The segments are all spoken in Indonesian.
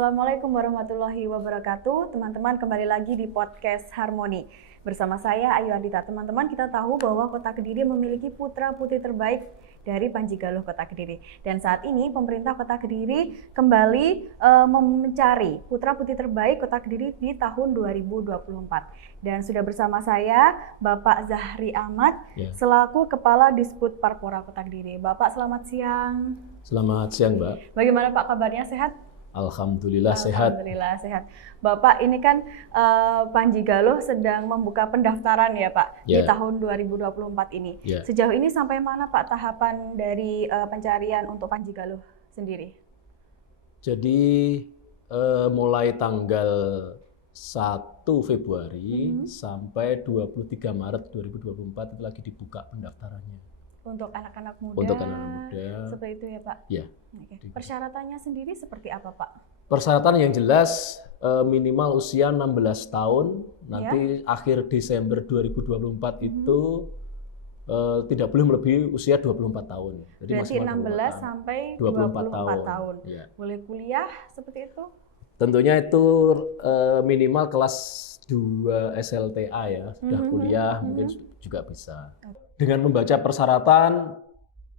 Assalamualaikum warahmatullahi wabarakatuh. Teman-teman, kembali lagi di podcast Harmoni. Bersama saya Ayu Ardita. Teman-teman, kita tahu bahwa Kota Kediri memiliki putra-putri terbaik dari Panji Galuh Kota Kediri. Dan saat ini pemerintah Kota Kediri kembali mencari putra-putri terbaik Kota Kediri di tahun 2024. Dan sudah bersama saya Bapak Zahri Ahmad selaku Kepala Disput Parpora Kota Kediri. Bapak, selamat siang. Selamat siang, Mbak. Bagaimana Pak, kabarnya, sehat? Alhamdulillah sehat. Alhamdulillah sehat. Bapak, ini kan Panji Galuh sedang membuka pendaftaran ya Pak di tahun 2024 ini. Sejauh ini sampai mana Pak tahapan dari pencarian untuk Panji Galuh sendiri? Jadi mulai tanggal 1 Februari sampai 23 Maret 2024 itu lagi dibuka pendaftarannya. Untuk anak-anak muda, seperti itu ya Pak? Ya. Oke. Persyaratannya sendiri seperti apa Pak? Persyaratan yang jelas minimal usia 16 tahun, nanti akhir Desember 2024 itu tidak boleh melebihi usia 24 tahun. Jadi berarti 16 sampai 24 tahun. Ya. Boleh kuliah seperti itu? Tentunya itu minimal kelas 2 SLTA ya, sudah kuliah mungkin juga bisa. Dengan membaca persyaratan,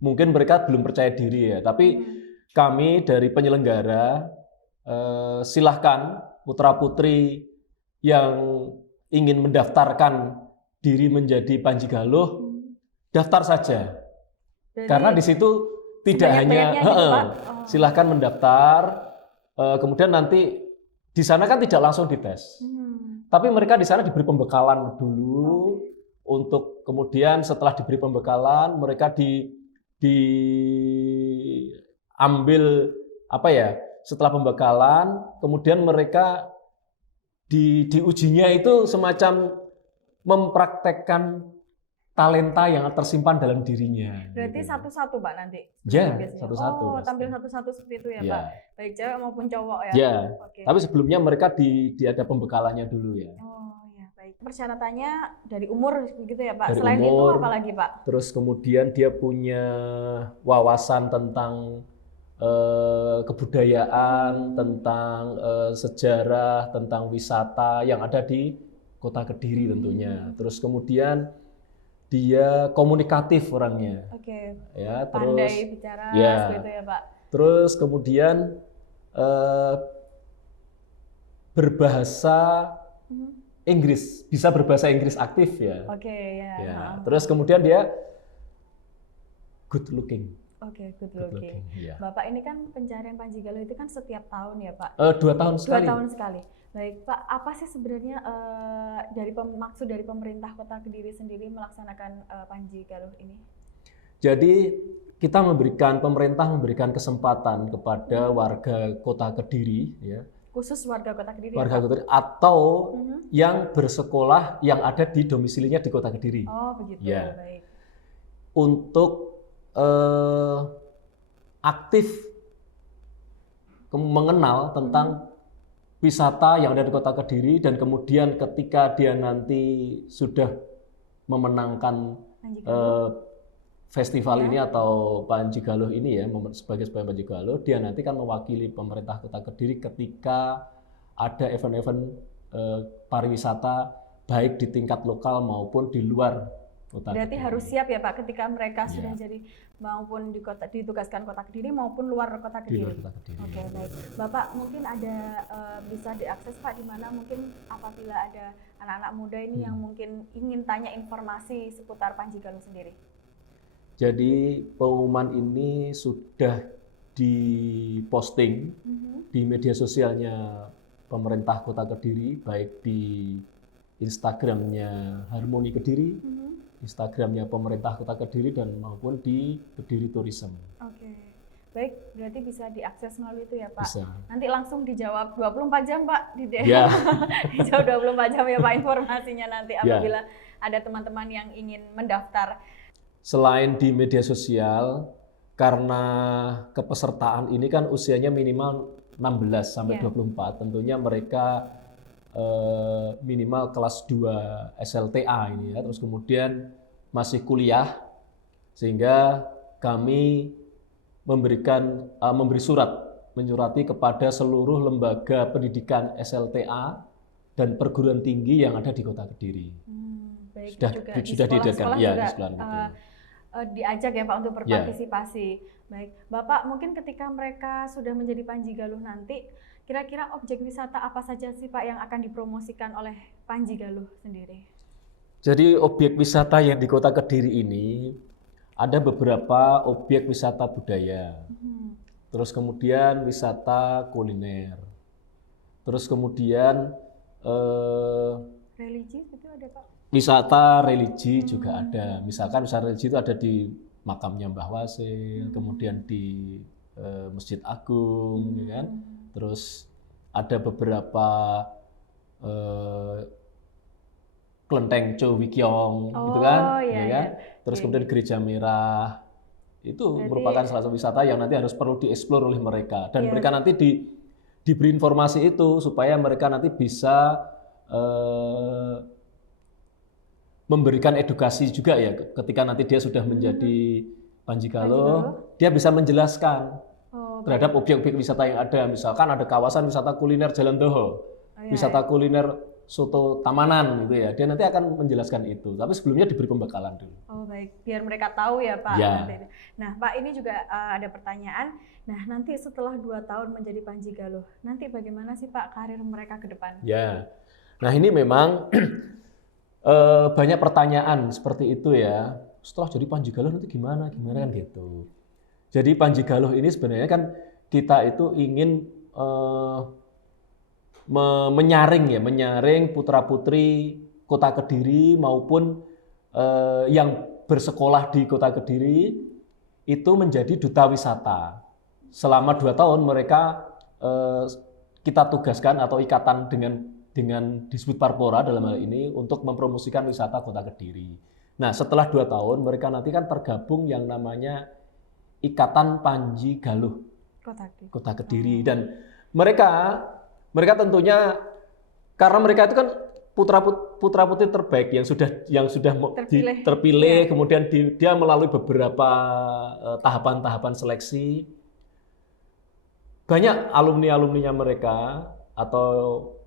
mungkin mereka belum percaya diri ya, tapi kami dari penyelenggara silahkan putra-putri yang ingin mendaftarkan diri menjadi Panji Galuh, daftar saja. Jadi, karena di situ tidak hanya silahkan mendaftar, kemudian nanti di sana kan tidak langsung dites, tapi mereka di sana diberi pembekalan dulu. Untuk kemudian setelah diberi pembekalan mereka diambil setelah pembekalan kemudian mereka diujinya itu semacam mempraktekkan talenta yang tersimpan dalam dirinya. Berarti satu-satu Pak nanti? Ya, satu-satu. Oh, tampil satu-satu seperti itu ya Pak? Baik cewek maupun cowok ya? Ya, tapi sebelumnya mereka ada pembekalannya dulu ya. Persyaratannya dari umur gitu ya Pak? Dari selain umur, itu apa lagi Pak? Terus kemudian dia punya wawasan tentang kebudayaan, tentang sejarah, tentang wisata yang ada di Kota Kediri tentunya. Terus kemudian dia komunikatif orangnya. Ya, terus pandai bicara gitu ya Pak? Terus kemudian berbahasa Inggris, bisa berbahasa Inggris aktif ya. Terus kemudian dia good looking. Good looking. Bapak, ini kan pencarian Panji Galuh itu kan setiap tahun ya Pak? 2 tahun sekali. 2 tahun sekali. Baik Pak, apa sih sebenarnya maksud dari pemerintah Kota Kediri sendiri melaksanakan Panji Galuh ini? Jadi pemerintah memberikan kesempatan kepada warga Kota Kediri ya. Khusus warga Kota Kediri warga Kota Kediri atau yang bersekolah yang ada di domisilinya di Kota Kediri. Oh begitu, ya. Baik. Untuk aktif mengenal tentang wisata yang ada di Kota Kediri, dan kemudian ketika dia nanti sudah memenangkan festival ini atau Panji Galuh ini ya, sebagai Panji Galuh, dia nanti kan mewakili pemerintah Kota Kediri ketika ada event-event pariwisata baik di tingkat lokal maupun di luar Kota Kediri. Berarti harus siap ya Pak ketika mereka sudah jadi maupun ditugaskan Kota Kediri maupun luar Kota Kediri. Oke, baik. Bapak, mungkin ada bisa diakses Pak di mana mungkin apabila ada anak-anak muda ini yang mungkin ingin tanya informasi seputar Panji Galuh sendiri. Jadi pengumuman ini sudah diposting di media sosialnya pemerintah Kota Kediri, baik di Instagramnya Harmoni Kediri, Instagramnya pemerintah Kota Kediri, dan maupun di Kediri Tourism. Oke, baik, berarti bisa diakses melalui itu ya Pak? Bisa. Nanti langsung dijawab 24 jam Pak di DM. Dijawab 24 jam ya Pak informasinya nanti apabila ada teman-teman yang ingin mendaftar. Selain di media sosial, karena kepesertaan ini kan usianya minimal 16 sampai 24, tentunya mereka minimal kelas 2 SLTA ini ya, terus kemudian masih kuliah, sehingga kami memberi surat menyurati kepada seluruh lembaga pendidikan SLTA dan perguruan tinggi yang ada di Kota Kediri. Baik, Sudah juga diadakan, sekolah ya, juga di sekolah negeri. diajak ya Pak untuk berpartisipasi. Baik, Bapak mungkin ketika mereka sudah menjadi Panji Galuh nanti, kira-kira objek wisata apa saja sih Pak yang akan dipromosikan oleh Panji Galuh sendiri? Jadi objek wisata yang di Kota Kediri ini ada beberapa objek wisata budaya. Terus kemudian wisata kuliner. Terus kemudian religi itu ada Pak? Wisata religi juga ada. Misalkan wisata religi itu ada di makamnya Mbah Wasil, kemudian di Masjid Agung, ya kan? Terus ada beberapa Klenteng Chow Wikyong, gitu kan? Iya, ya kan? Terus kemudian Gereja Merah. Itu merupakan salah satu wisata yang nanti harus perlu dieksplor oleh mereka. Dan mereka nanti diberi informasi itu supaya mereka nanti bisa memberikan edukasi juga ya ketika nanti dia sudah menjadi Panji Galuh, dia bisa menjelaskan terhadap objek-objek wisata yang ada. Misalkan ada kawasan wisata kuliner Jalan Doho, wisata kuliner soto Tamanan gitu ya. Dia nanti akan menjelaskan itu. Tapi sebelumnya diberi pembekalan dulu. Oh baik, biar mereka tahu ya Pak. Ya. Nah Pak, ini juga ada pertanyaan. Nah nanti setelah 2 tahun menjadi Panji Galuh, nanti bagaimana sih Pak karir mereka ke depan? Ya, nah ini memang banyak pertanyaan seperti itu ya. Setelah jadi Panji Galuh nanti gimana kan gitu. Jadi Panji Galuh ini sebenarnya kan kita itu ingin menyaring putra-putri Kota Kediri maupun yang bersekolah di Kota Kediri itu menjadi duta wisata. Selama 2 tahun mereka kita tugaskan atau ikatan dengan Disbud Parpora dalam hal ini untuk mempromosikan wisata Kota Kediri. Nah, setelah 2 tahun mereka nanti kan tergabung yang namanya Ikatan Panji Galuh Kota Kediri. Dan mereka tentunya karena mereka itu kan putra-putri terbaik yang sudah terpilih, kemudian dia melalui beberapa tahapan-tahapan seleksi. Banyak alumni-alumninya mereka atau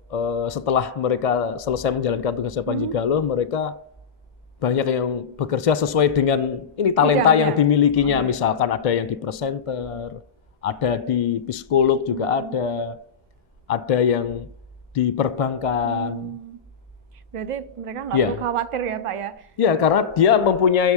setelah mereka selesai menjalankan tugasnya Panji Galuh, mereka banyak yang bekerja sesuai dengan talenta yang dimilikinya. Misalkan ada yang di presenter, ada di psikolog juga ada yang di perbankan. Berarti mereka nggak perlu khawatir ya Pak ya? Iya, karena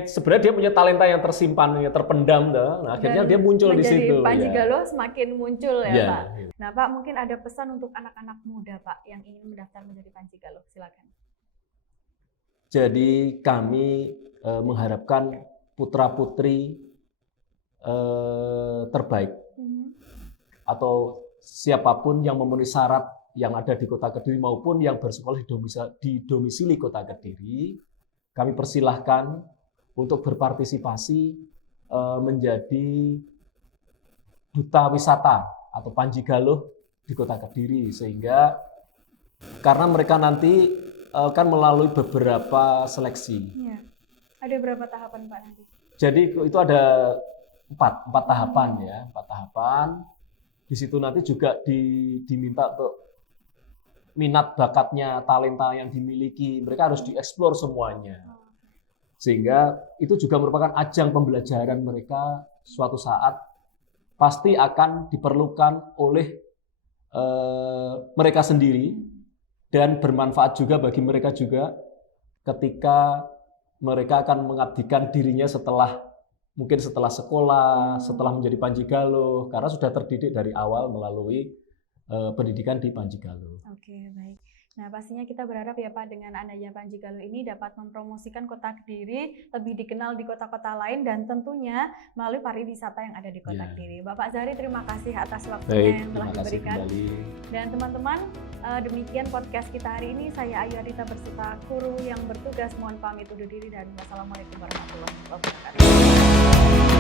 sebenarnya dia punya talenta yang tersimpan, yang terpendam, nah akhirnya dia muncul di situ. Panji Galuh semakin muncul ya Pak. Nah Pak, mungkin ada pesan untuk anak-anak muda Pak yang ingin mendaftar menjadi Panji Galuh, silakan. Jadi kami mengharapkan putra-putri terbaik atau siapapun yang memenuhi syarat yang ada di Kota Kediri maupun yang bersekolah di domisili Kota Kediri, kami persilahkan untuk berpartisipasi menjadi duta wisata atau Panji Galuh di Kota Kediri, sehingga karena mereka nanti akan melalui beberapa seleksi. Ya. Ada berapa tahapan Pak nanti? Jadi itu ada 4 tahapan ya, 4 tahapan. Di situ nanti juga diminta untuk minat bakatnya, talenta yang dimiliki, mereka harus dieksplor semuanya. Sehingga itu juga merupakan ajang pembelajaran mereka suatu saat pasti akan diperlukan oleh mereka sendiri dan bermanfaat juga bagi mereka juga ketika mereka akan mengabdikan dirinya mungkin setelah sekolah, setelah menjadi Panji Galuh, karena sudah terdidik dari awal melalui pendidikan di Panji Galuh. Oke, baik. Nah, pastinya kita berharap ya Pak dengan adanya Panji Galuh ini dapat mempromosikan Kota Kediri lebih dikenal di kota-kota lain dan tentunya melalui pariwisata yang ada di Kota Kediri. Bapak Zahri, terima kasih atas waktunya yang telah diberikan. Dan teman-teman, demikian podcast kita hari ini. Saya Ayu Ardita berserta kru yang bertugas mohon pamit undur diri dan wassalamualaikum warahmatullahi wabarakatuh.